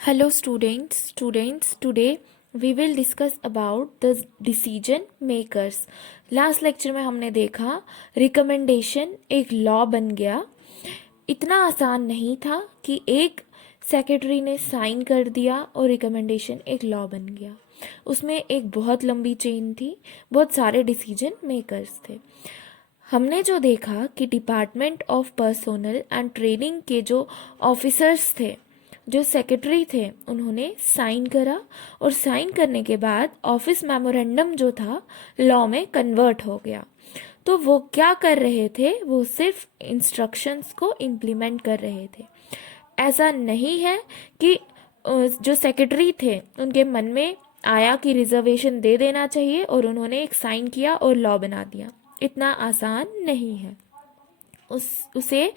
Hello students, today we will discuss about the decision makers. Last lecture में हमने देखा recommendation एक law बन गया। इतना आसान नहीं था कि एक सेक्रेटरी ने साइन कर दिया और रिकमेंडेशन एक लॉ बन गया। उसमें एक बहुत लंबी चेन थी, बहुत सारे डिसीजन मेकर्स थे। हमने जो देखा कि department of personnel and training के जो ऑफिसर्स थे, जो सेक्रेटरी थे, उन्होंने साइन करा और साइन करने के बाद ऑफिस मेमोरेंडम जो था लॉ में कन्वर्ट हो गया। तो वो क्या कर रहे थे? वो सिर्फ इंस्ट्रक्शंस को इम्प्लीमेंट कर रहे थे। ऐसा नहीं है कि जो सेक्रेटरी थे उनके मन में आया कि रिजर्वेशन दे देना चाहिए और उन्होंने एक साइन किया और लॉ बना दिया। इतना आसान नहीं है। उसे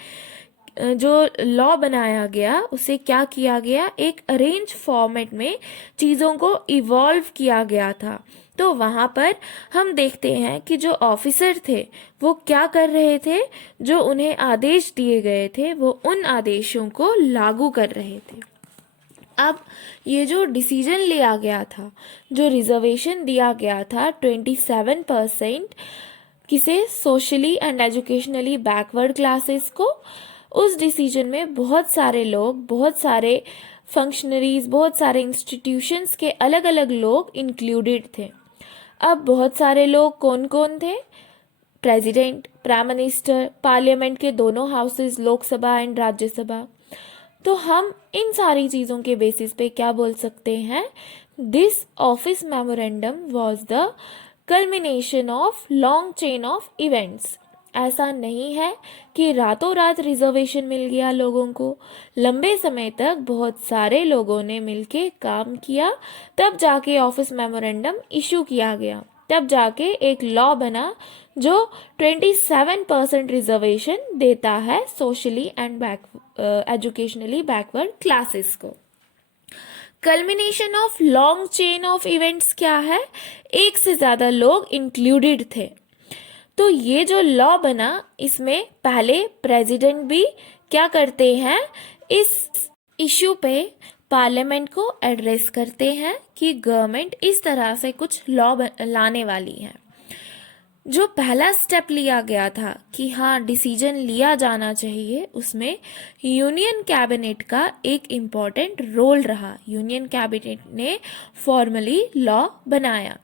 जो लॉ बनाया गया उसे क्या किया गया? एक अरेंज फॉर्मेट में चीज़ों को इवॉल्व किया गया था। तो वहाँ पर हम देखते हैं कि जो ऑफिसर थे वो क्या कर रहे थे? जो उन्हें आदेश दिए गए थे वो उन आदेशों को लागू कर रहे थे। अब ये जो डिसीजन लिया गया था, जो रिजर्वेशन दिया गया था 27% किसे? Socially and educationally backward classes को, उस डिसीजन में बहुत सारे लोग, बहुत सारे फंक्शनरीज, बहुत सारे इंस्टीट्यूशंस के अलग अलग लोग इंक्लूडेड थे। अब बहुत सारे लोग कौन कौन थे? प्रेसिडेंट, प्राइम मिनिस्टर, पार्लियामेंट के दोनों हाउसेस, लोकसभा एंड राज्यसभा। तो हम इन सारी चीज़ों के बेसिस पे क्या बोल सकते हैं? This office memorandum was the culmination of long chain of events. ऐसा नहीं है कि रातों रात रिजर्वेशन मिल गया लोगों को। लंबे समय तक बहुत सारे लोगों ने मिलके काम किया, तब जाके ऑफिस मेमोरेंडम इशू किया गया, तब जाके एक लॉ बना जो 27% रिजर्वेशन देता है socially and educationally backward classes को। Culmination of long chain of events क्या है? एक से ज़्यादा लोग इंक्लूडेड थे। तो ये जो लॉ बना, इसमें पहले प्रेसिडेंट भी क्या करते हैं? इस इशू पे पार्लियामेंट को एड्रेस करते हैं कि गवर्नमेंट इस तरह से कुछ लॉ लाने वाली है। जो पहला स्टेप लिया गया था कि हाँ डिसीजन लिया जाना चाहिए, उसमें यूनियन कैबिनेट का एक इम्पॉर्टेंट रोल रहा। यूनियन कैबिनेट ने फॉर्मली लॉ बनाया।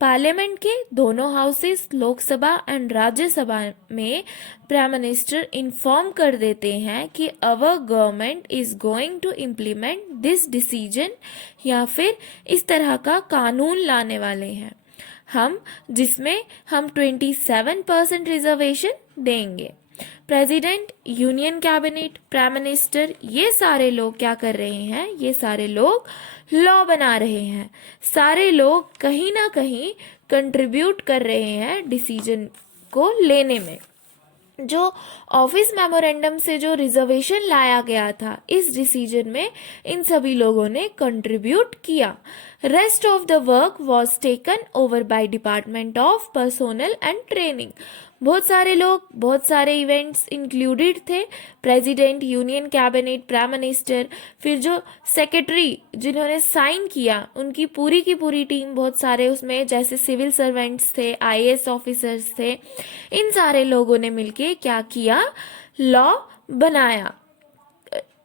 पार्लियामेंट के दोनों हाउसेस, लोकसभा एंड राज्यसभा में प्राइम मिनिस्टर इन्फॉर्म कर देते हैं कि our government is going to implement this decision, या फिर इस तरह का कानून लाने वाले हैं जिसमें हम 27% रिजर्वेशन देंगे। President, union cabinet, prime minister, ये सारे लोग क्या कर रहे हैं? ये सारे लोग लॉ बना रहे हैं। सारे लोग कहीं ना कहीं कंट्रीब्यूट कर रहे हैं डिसीजन को लेने में। जो ऑफिस मेमोरेंडम से जो रिजर्वेशन लाया गया था, इस डिसीजन में इन सभी लोगों ने कंट्रीब्यूट किया। Rest of the work was taken over by department of personnel and training. बहुत सारे लोग, बहुत सारे इवेंट्स इंक्लूडेड थे। President, union cabinet, prime minister, फिर जो सेक्रेटरी जिन्होंने साइन किया, उनकी पूरी की पूरी टीम, बहुत सारे उसमें जैसे सिविल सर्वेंट्स थे, आईएएस ऑफिसर्स थे। इन सारे लोगों ने मिलके क्या किया? लॉ बनाया।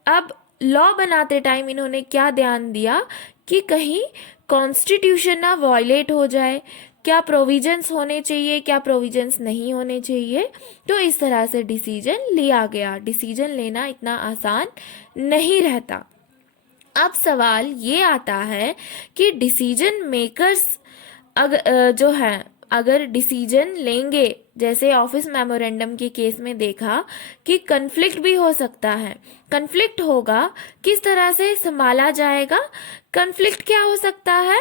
अब लॉ बनाते टाइम इन्होंने क्या ध्यान दिया कि कहीं कॉन्स्टिट्यूशन ना वायलेट हो जाए, क्या प्रोविजंस होने चाहिए, क्या प्रोविजंस नहीं होने चाहिए। तो इस तरह से डिसीजन लिया गया। डिसीजन लेना इतना आसान नहीं रहता। अब सवाल ये आता है कि डिसीजन मेकर्स जो हैं, अगर डिसीजन लेंगे, जैसे ऑफिस मेमोरेंडम के केस में देखा कि कन्फ्लिक्ट भी हो सकता है। कन्फ्लिक्ट होगा, किस तरह से संभाला जाएगा? कन्फ्लिक्ट क्या हो सकता है?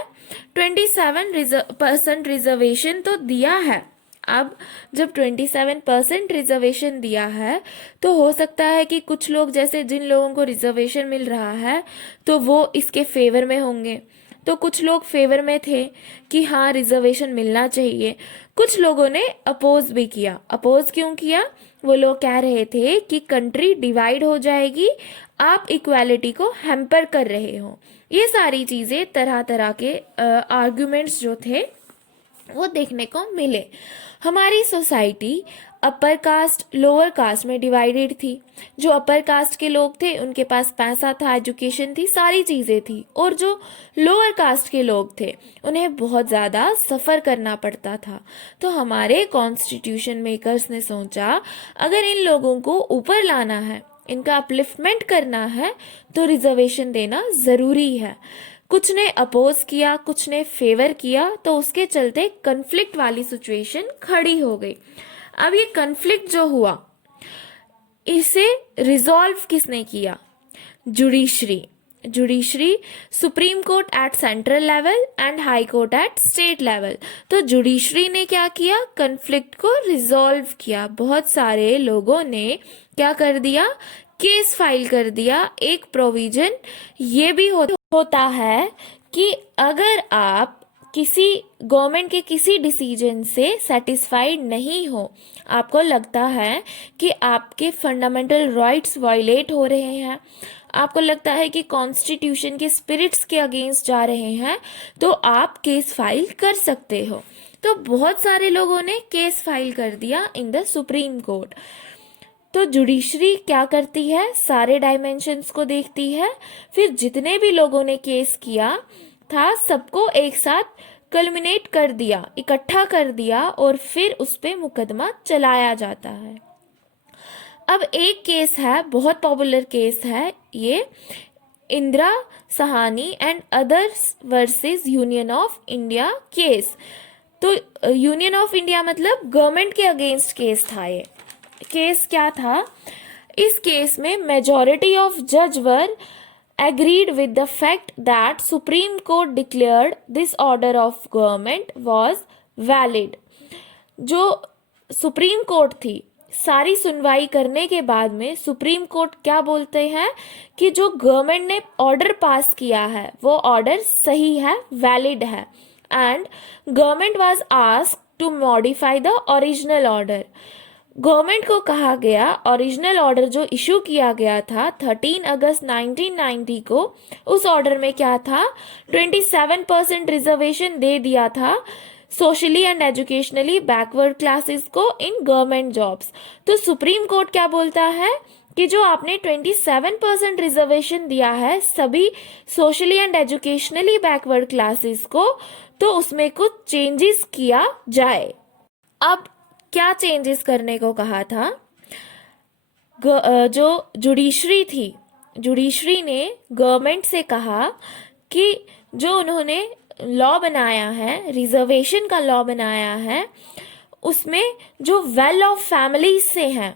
27% रिजर्वेशन तो दिया है। अब जब 27% रिजर्वेशन दिया है तो हो सकता है कि कुछ लोग, जैसे जिन लोगों को रिजर्वेशन मिल रहा है, तो वो इसके फेवर में होंगे। तो कुछ लोग फेवर में थे कि हाँ रिजर्वेशन मिलना चाहिए, कुछ लोगों ने अपोज भी किया। अपोज क्यों किया? वो लोग कह रहे थे कि कंट्री डिवाइड हो जाएगी, आप इक्वालिटी को हैम्पर कर रहे हो। ये सारी चीज़ें, तरह तरह के आर्ग्यूमेंट्स जो थे वो देखने को मिले। हमारी society upper caste lower caste में डिवाइडेड थी। जो अपर कास्ट के लोग थे उनके पास पैसा था, एजुकेशन थी, सारी चीज़ें थी, और जो लोअर कास्ट के लोग थे उन्हें बहुत ज़्यादा सफ़र करना पड़ता था। तो हमारे कॉन्स्टिट्यूशन मेकर्स ने सोचा अगर इन लोगों को ऊपर लाना है, इनका अपलिफ्टमेंट करना है, तो रिजर्वेशन देना ज़रूरी है। कुछ ने अपोज किया, कुछ ने फेवर किया, तो उसके चलते कन्फ्लिक्ट वाली सिचुएशन खड़ी हो गई। अब ये कन्फ्लिक्ट जो हुआ, इसे रिजॉल्व किसने किया? Judiciary, supreme court at central level and high court at state level. तो जुडिशरी ने क्या किया? कन्फ्लिक्ट को रिजॉल्व किया। बहुत सारे लोगों ने क्या कर दिया? केस फाइल कर दिया। एक प्रोविजन ये भी होता है कि अगर आप किसी गवर्नमेंट के किसी डिसीजन से सेटिस्फाइड नहीं हो, आपको लगता है कि आपके फंडामेंटल राइट्स वायलेट हो रहे हैं, आपको लगता है कि कॉन्स्टिट्यूशन के स्पिरिट्स के अगेंस्ट जा रहे हैं, तो आप केस फाइल कर सकते हो। तो बहुत सारे लोगों ने केस फाइल कर दिया इन द सुप्रीम कोर्ट। तो जुडिशरी क्या करती है? सारे डायमेंशंस को देखती है, फिर जितने भी लोगों ने केस किया था सबको एक साथ कल्मिनेट कर दिया, इकट्ठा कर दिया, और फिर उस पर मुकदमा चलाया जाता है। अब एक केस है, बहुत पॉपुलर केस है ये, Indira Sahni and others versus union of India case. तो यूनियन ऑफ इंडिया मतलब गवर्नमेंट के अगेंस्ट केस था। ये केस क्या था? इस केस में मेजॉरिटी ऑफ जज वर agreed with the fact that Supreme Court declared this order of government was valid। जो सुप्रीम कोर्ट थी, सारी सुनवाई करने के बाद में सुप्रीम कोर्ट क्या बोलते हैं कि जो गवर्नमेंट ने ऑर्डर पास किया है वो ऑर्डर सही है, वैलिड है, and government was asked to modify the original order. Government को कहा गया ओरिजिनल ऑर्डर जो इशू किया गया था 13 अगस्त 1990 को, उस ऑर्डर में क्या था? 27% रिजर्वेशन दे दिया था socially and educationally backward classes को इन गवर्नमेंट जॉब्स। तो सुप्रीम कोर्ट क्या बोलता है कि जो आपने 27% रिजर्वेशन दिया है सभी socially and educationally backward classes को, तो उसमें कुछ चेंजेस किया जाए। अब क्या चेंजेस करने को कहा था? जो जुडिशरी थी, जुडिशरी ने गवर्नमेंट से कहा कि जो उन्होंने लॉ बनाया है, रिजर्वेशन का लॉ बनाया है, उसमें जो वेल ऑफ फैमिलीज से हैं,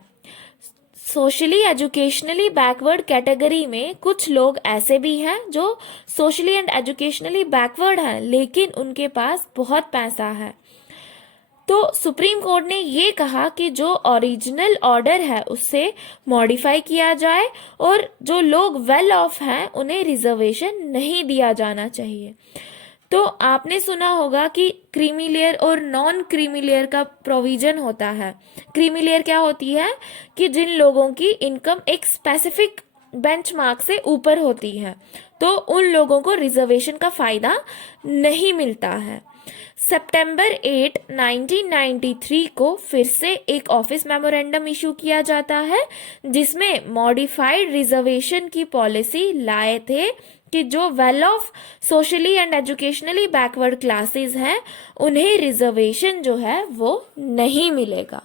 सोशली एजुकेशनली बैकवर्ड कैटेगरी में कुछ लोग ऐसे भी हैं जो सोशली एंड एजुकेशनली बैकवर्ड हैं लेकिन उनके पास बहुत पैसा है। तो सुप्रीम कोर्ट ने ये कहा कि जो ओरिजिनल ऑर्डर है उससे मॉडिफाई किया जाए और जो लोग वेल ऑफ हैं उन्हें रिजर्वेशन नहीं दिया जाना चाहिए। तो आपने सुना होगा कि क्रीमी लेयर और नॉन क्रीमी लेयर का प्रोविजन होता है। क्रीमी लेयर क्या होती है कि जिन लोगों की इनकम एक स्पेसिफिक बेंचमार्क से ऊपर होती है तो उन लोगों को रिजर्वेशन का फ़ायदा नहीं मिलता है। सितंबर 8, 1993 को फिर से एक ऑफिस मेमोरेंडम इशू किया जाता है जिसमें मॉडिफाइड रिजर्वेशन की पॉलिसी लाए थे कि जो well of socially and educationally backward classes हैं उन्हें रिजर्वेशन जो है वो नहीं मिलेगा।